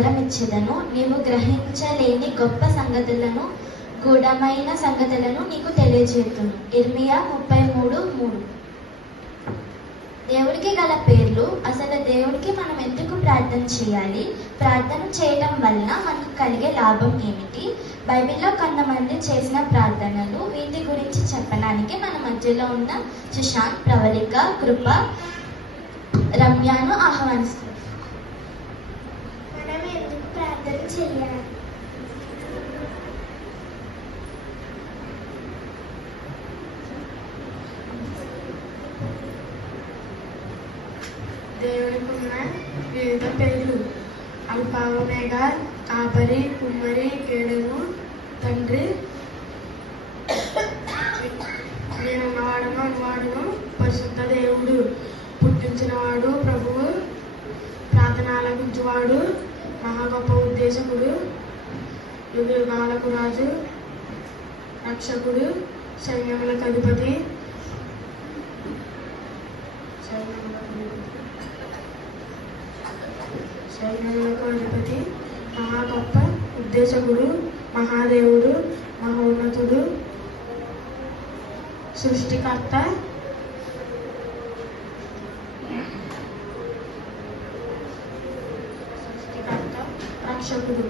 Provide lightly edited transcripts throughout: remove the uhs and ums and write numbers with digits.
ఉత్తరం ఇచ్చేదను. నీవు గ్రహించలేని గొప్ప సంగతులను, గూఢమైన సంగతులను నీకు తెలియజేతును. ఇర్మియా 33:3. దేవుడికి గల పేర్లు. అసలు దేవుడికి మనం ఎందుకు ప్రార్థన చేయాలి? ప్రార్థన చేయడం వలన మనకు కలిగే లాభం ఏమిటి? బైబిల్లో కొంతమంది చేసిన ప్రార్థనలు, వీటి గురించి చెప్పడానికి మన మధ్యలో ఉన్న సుశాంత్, ప్రవళిక, కృప, రమ్యను ఆహ్వానిస్తుంది. మనం ఎందుకు ప్రార్థన చేయాలి? దేవునికి ఉన్న వివిధ పేర్లు. అల్ఫా, ఒమేగా, కాపరి, కుమ్మరి, కేడము, తండ్రి, నేనున్నవాడను, అనువాడును, పరిశుద్ధ దేవుడు, పుట్టించినవాడు, ప్రభువు, ప్రార్థన ఆలకించువాడు, మహా గొప్ప ఉద్దేశకుడు, యుగ యుగాలకు రాజు, రక్షకుడు, సైన్యములకు అధిపతి, మహా గొప్ప ఉద్దేశకుడు, మహాదేవుడు, మహోన్నతుడు, సృష్టికర్త, రక్షకుడు.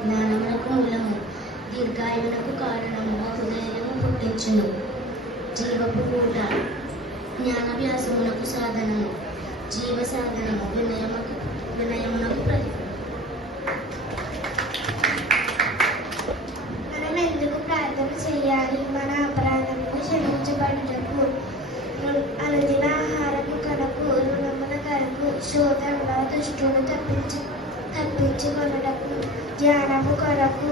జ్ఞానమునకు మూలము, దీర్ఘాయువునకు కారణము, బహుధైర్యము పుట్టించును, జీవపు పూట, జ్ఞానాభ్యాసమునకు సాధనము, జీవ సాధనము, వినయమునకు ప్రతి. మనం ఎందుకు ప్రార్థన చేయాలి? మన అపరాధములు క్షమించబడుటకు, అనుదిన ఆహారము కొరకు, రుణముల కొరకు, శోధనలో దుష్టును తప్పించుకొనుటకు, ధ్యానము కొరకు,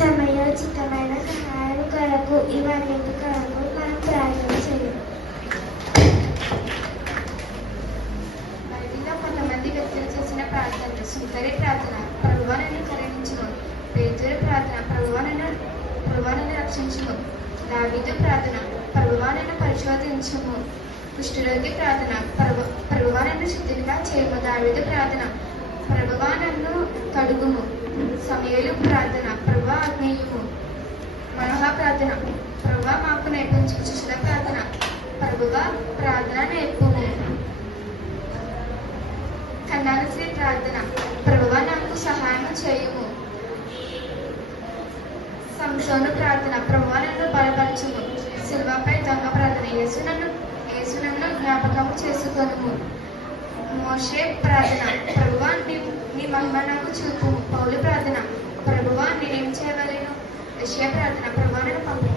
సమయోచితమైన సహాయం కొరకు, ఇవన్నిటి కొరకు మనం ప్రార్థన చేయాలి. బైబిల్లో కొంతమంది వ్యక్తులు చేసిన ప్రార్థనలు. సుందరి ప్రార్థన, ప్రభువా నన్ను కరుణించుము. పేతురు ప్రార్థన, ప్రభువా నన్ను రక్షించుము. దావీదు ప్రార్థన, ప్రభువా నన్ను పరిశోధించుము. కుష్ఠరోగి ప్రార్థన, ప్రభువా నన్ను శుద్ధిగా చేయము. దావీదు ప్రార్థన, ప్రభువా నన్ను కడుగుము. సమూయేలు ప్రార్థన, ప్రభువా ఆజ్ఞేయము. మనోహ ప్రార్థన, ప్రభువా మాకు నేర్పించు. సుశీల ప్రార్థన, ప్రభువా ప్రార్థన నేర్పుము. కన్నాలశ్రీ ప్రార్థన, ప్రభువా నాకు సహాయం చేయుము. సంసోను ప్రార్థన, ప్రభువా నన్ను బలపరచుము. శిల్వపై దొంగ ప్రార్థన, యేసు నన్ను జ్ఞాపకము చేసుకొనుము. మోషే ప్రార్థన, ప్రభువా నీ మహిమ నాకు చూపుము. పౌలు ప్రార్థన, ప్రభువా నేనేం చేయవలెను. యెషయా ప్రార్థన, ప్రభువా నన్ను పంపు.